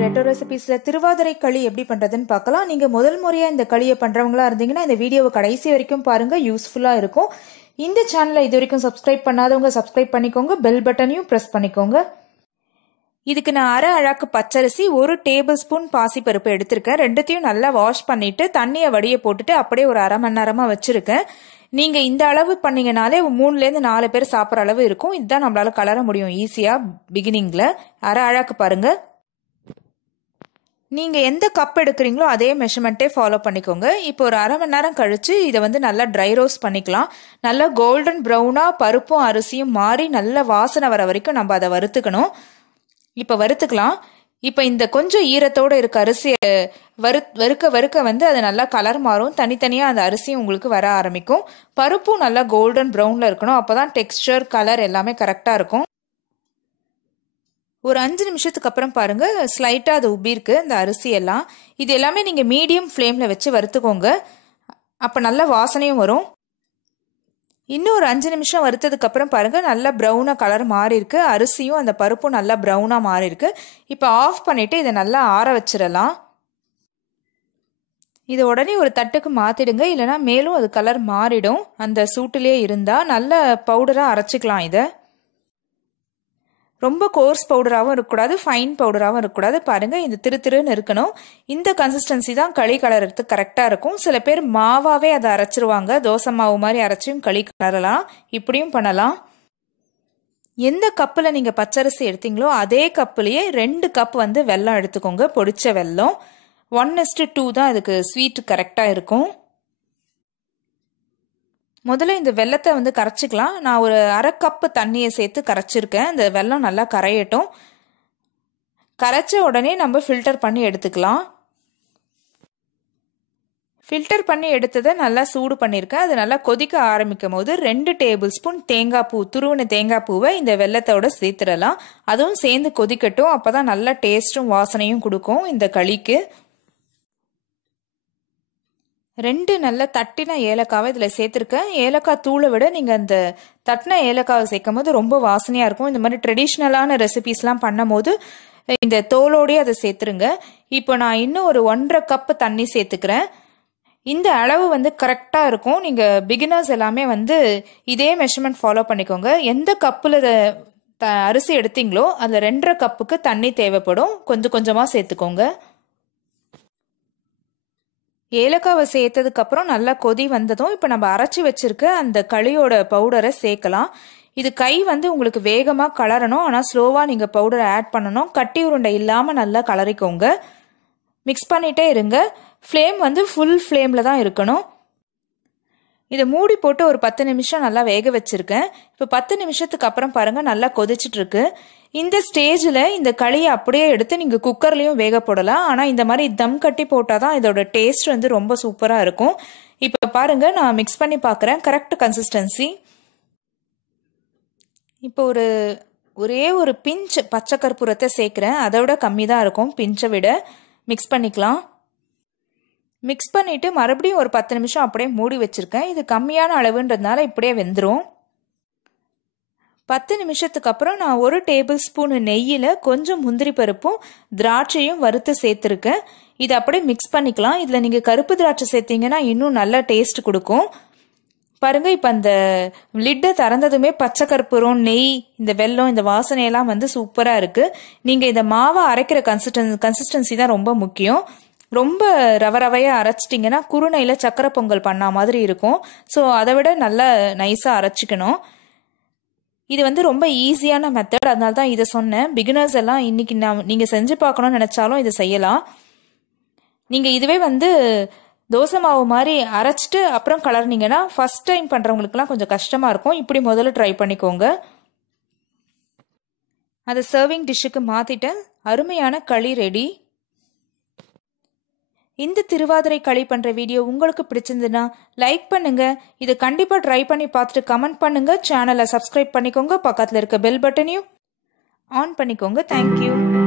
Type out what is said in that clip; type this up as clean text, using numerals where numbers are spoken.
ரெட்டோ ரெசிபீஸ்ல திருவாதிரை களி எப்படி பண்றதுன்னு பார்க்கலாம். நீங்க முதல் முறையா இந்த களியை பண்றவங்களா இருந்தீங்கன்னா இந்த வீடியோவை கடைசி வரைக்கும் பாருங்க, யூஸ்ஃபுல்லா இருக்கும். இந்த சேனலை இது வரைக்கும் சப்ஸ்கிரைப் பண்ணாதவங்க சப்ஸ்கிரைப் பண்ணிக்கோங்க, பெல் பட்டனையும் பிரஸ் பண்ணிக்கோங்க. இதுக்கு நான் அரை அழாக்கு பச்சரிசி, 1 டேபிள் ஸ்பூன் பாசிப்பருப்பு எடுத்திருக்கேன். ரெண்டுத்தையும் நல்லா வாஷ் பண்ணிட்டு தண்ணியை வடிய போட்டுட்டு அப்படியே ஒரு அரை மணி நேரமா வச்சிருக்கேன். நீங்க இந்த அளவு பண்ணீங்கனாலே 3ல இருந்து 4 பேர் சாப்பிட்ற அளவு இருக்கும். இதுதான் நம்மளால கலர முடியும் ஈஸியா பிகினிங்ல. அரை அழாக்கு பாருங்க. நீங்க எந்த கப் எடுக்கிறீங்களோ அதே மெஷர்மெண்ட்டே ஃபாலோ பண்ணிக்கோங்க. இப்போ ஒரு அரை மணி நேரம் கழிச்சு இதை நல்லா ட்ரை ரோஸ்ட் பண்ணிக்கலாம். நல்லா கோல்டன் ப்ரௌனா பருப்பும் அரிசியும் மாறி நல்ல வாசனை வர வரைக்கும் நம்ம அதை வறுத்துக்கணும். இப்போ வறுத்துக்கலாம். இப்போ இந்த கொஞ்சம் ஈரத்தோடு இருக்க அரிசியை வறுக்க வறுக்க அது நல்லா கலர் மாறும். தனித்தனியாக அந்த அரிசியும் உங்களுக்கு வர ஆரம்பிக்கும். பருப்பும் நல்லா கோல்டன் ப்ரௌனில் இருக்கணும். அப்போ தான் டெக்ஸ்டர் கலர் எல்லாமே கரெக்டாக இருக்கும். ஒரு 5 நிமிஷத்துக்கு அப்புறம் பாருங்க, ஸ்லைட்டாக அது உப்பிருக்கு இந்த அரிசி எல்லாம். இது எல்லாமே நீங்கள் மீடியம் ஃப்ளேமில் வச்சு வறுத்துக்கோங்க. அப்போ நல்ல வாசனையும் வரும். இன்னும் ஒரு 5 நிமிஷம் வறுத்ததுக்கு அப்புறம் பாருங்க, நல்லா ப்ரௌனா கலர் மாறி இருக்கு. அரிசியும் அந்த பருப்பும் நல்லா ப்ரௌனா மாறி இருக்கு. இப்போ ஆஃப் பண்ணிட்டு இதை நல்லா ஆற வச்சிடலாம். இதை உடனே ஒரு தட்டுக்கு மாத்திடுங்க, இல்லைன்னா மேலும் அது கலர் மாறிடும். அந்த சூட்டிலே இருந்தா நல்ல பவுடரா அரைச்சிக்கலாம். இதை ரொம்ப கோர்ஸ் பவுடராகவும் இருக்கக்கூடாது, ஃபைன் பவுடராகவும் இருக்கக்கூடாது. பாருங்க, இந்த திருன்னு இருக்கணும். இந்த கன்சிஸ்டன்சி தான் களி கலர்றதுக்கு கரெக்டாக இருக்கும். சில பேர் மாவாவே அதை அரைச்சிருவாங்க, தோசை மாவு மாதிரி அரைச்சியும் களி கலரலாம். இப்படியும் பண்ணலாம். எந்த கப்பில் நீங்கள் பச்சரிசி எடுத்தீங்களோ அதே கப்புலேயே 2 கப் வெல்லம் எடுத்துக்கோங்க, பொடிச்ச வெல்லம். 1:2 தான் இதுக்கு ஸ்வீட் கரெக்டாக இருக்கும். முதல்ல இந்த வெல்லத்தை கரைச்சிக்கலாம். நான் ஒரு அரை கப்பு தண்ணியை சேர்த்து கரைச்சிருக்கேன். இந்த வெல்லம் நல்லா கரையட்டும். கரைச்ச உடனே நம்ம ஃபில்டர் பண்ணி எடுத்துக்கலாம். ஃபில்டர் பண்ணி எடுத்ததை நல்லா சூடு பண்ணியிருக்கேன். அது நல்லா கொதிக்க ஆரம்பிக்கும் போது 2 டேபிள் ஸ்பூன் தேங்காய் பூ, துருவின தேங்காய் பூவை இந்த வெல்லத்தோட சேர்த்துடலாம். அதுவும் சேர்ந்து கொதிக்கட்டும். அப்போதான் நல்ல டேஸ்ட்டும் வாசனையும் கொடுக்கும் இந்த களிக்கு. 2 நல்ல தட்டின ஏலக்காவை இதில் சேர்த்துருக்கேன். ஏலக்காய் தூளை விட நீங்கள் அந்த தட்டின ஏலக்காவை சேர்க்கும் போது ரொம்ப வாசனையாக இருக்கும். இந்த மாதிரி ட்ரெடிஷ்னலான ரெசிபீஸ்லாம் பண்ணும் போது இந்த தோலோடையே அதை சேர்த்துருங்க. இப்போ நான் இன்னும் ஒரு 1.5 கப் தண்ணி சேர்த்துக்கிறேன். இந்த அளவு கரெக்டாக இருக்கும். நீங்கள் பிகினர்ஸ் எல்லாமே இதே மெஷர்மெண்ட் ஃபாலோ பண்ணிக்கோங்க. எந்த கப்பில் அரிசி எடுத்தீங்களோ அதில் 2.5 கப்புக்கு தண்ணி தேவைப்படும். கொஞ்சம் கொஞ்சமாக சேர்த்துக்கோங்க. ஏலக்காவை சேர்த்ததுக்கு அப்புறம் நல்லா கொதி வந்ததும் இப்போ நம்ம அரைச்சி வச்சிருக்க அந்த களியோட பவுடரை சேர்க்கலாம். இது கை உங்களுக்கு வேகமாக கலரணும், ஆனால் ஸ்லோவாக நீங்கள் பவுடரை ஆட் பண்ணணும். கட்டி உருண்டை இல்லாமல் நல்லா கலரிக்கோங்க. மிக்ஸ் பண்ணிட்டே இருங்க. ஃப்ளேம் ஃபுல் ஃப்ளேமில் தான் இருக்கணும். இதை மூடி போட்டு ஒரு 10 நிமிஷம் நல்லா வேக வச்சிருக்கேன். இப்போ 10 நிமிஷத்துக்கு அப்புறம் பாருங்க, நல்லா கொதிச்சுட்டு இருக்கு. இந்த ஸ்டேஜில் இந்த களியை அப்படியே எடுத்து நீங்கள் குக்கர்லேயும் வேக போடலாம். ஆனால் இந்த மாதிரி தம் கட்டி போட்டால் தான் இதோட டேஸ்ட் ரொம்ப சூப்பராக இருக்கும். இப்போ பாருங்க, நான் மிக்ஸ் பண்ணி பார்க்குறேன். Correct consistency. இப்போ ஒரே ஒரு பிஞ்ச் பச்சை கற்பூரத்தை சேர்க்குறேன். அதை விட கம்மி தான் இருக்கும், பிஞ்சை விட. மிக்ஸ் பண்ணிக்கலாம். மிக்ஸ் பண்ணிவிட்டு மறுபடியும் ஒரு 10 நிமிஷம் அப்படியே மூடி வச்சுருக்கேன். இது கம்மியான அளவுன்றதுனால இப்படியே வெந்துடும். 10 நிமிஷத்துக்கு அப்புறம் நான் 1 டேபிள் ஸ்பூன் நெய்யில் கொஞ்சம் முந்திரி பருப்பும் திராட்சையும் வறுத்து சேர்த்துருக்கேன். இதை அப்படியே மிக்ஸ் பண்ணிக்கலாம். இதில் நீங்கள் கருப்பு திராட்சை சேர்த்தீங்கன்னா இன்னும் நல்ல டேஸ்ட் கொடுக்கும். பாருங்கள், இப்போ அந்த லிட்டை திறந்ததுமே பச்சை கற்பூரம், நெய், இந்த வெல்லம், இந்த வாசனையெல்லாம் சூப்பராக இருக்குது. நீங்கள் இந்த மாவை அரைக்கிற கன்சிஸ்டன்சி தான் ரொம்ப முக்கியம். ரொம்ப ரவையாக அரைச்சிட்டிங்கன்னா குருணையில் சக்கரை பொங்கல் பண்ண மாதிரி இருக்கும். ஸோ அதை விட நல்லா நைஸாக அரைச்சிக்கணும். இது ரொம்ப ஈஸியான மெத்தட், அதனால தான் இதை சொன்னேன். பிகினர்ஸ் எல்லாம் இன்னைக்கு நீங்கள் செஞ்சு பார்க்கணும்னு நினச்சாலும் இதை செய்யலாம். நீங்கள் இதுவே தோசை மாவு மாதிரி அரைச்சிட்டு அப்புறம் கலர்னீங்கன்னா ஃபர்ஸ்ட் டைம் பண்ணுறவங்களுக்குலாம் கொஞ்சம் கஷ்டமாக இருக்கும். இப்படி முதல்ல ட்ரை பண்ணிக்கோங்க. அதை சர்விங் டிஷ்ஷுக்கு மாற்றிட்டேன். அருமையான களி ரெடி. இந்த திருவாதிரை களி பண்ற வீடியோ உங்களுக்கு பிடிச்சிருந்ததுன்னா லைக் பண்ணுங்க. இதை கண்டிப்பா ட்ரை பண்ணி பார்த்துட்டு கமெண்ட் பண்ணுங்க. சேனலை சப்ஸ்கிரைப் பண்ணிக்கோங்க. பக்கத்தில் இருக்க பெல் பட்டனையும் ஆன் பண்ணிக்கோங்க. தேங்க்யூ.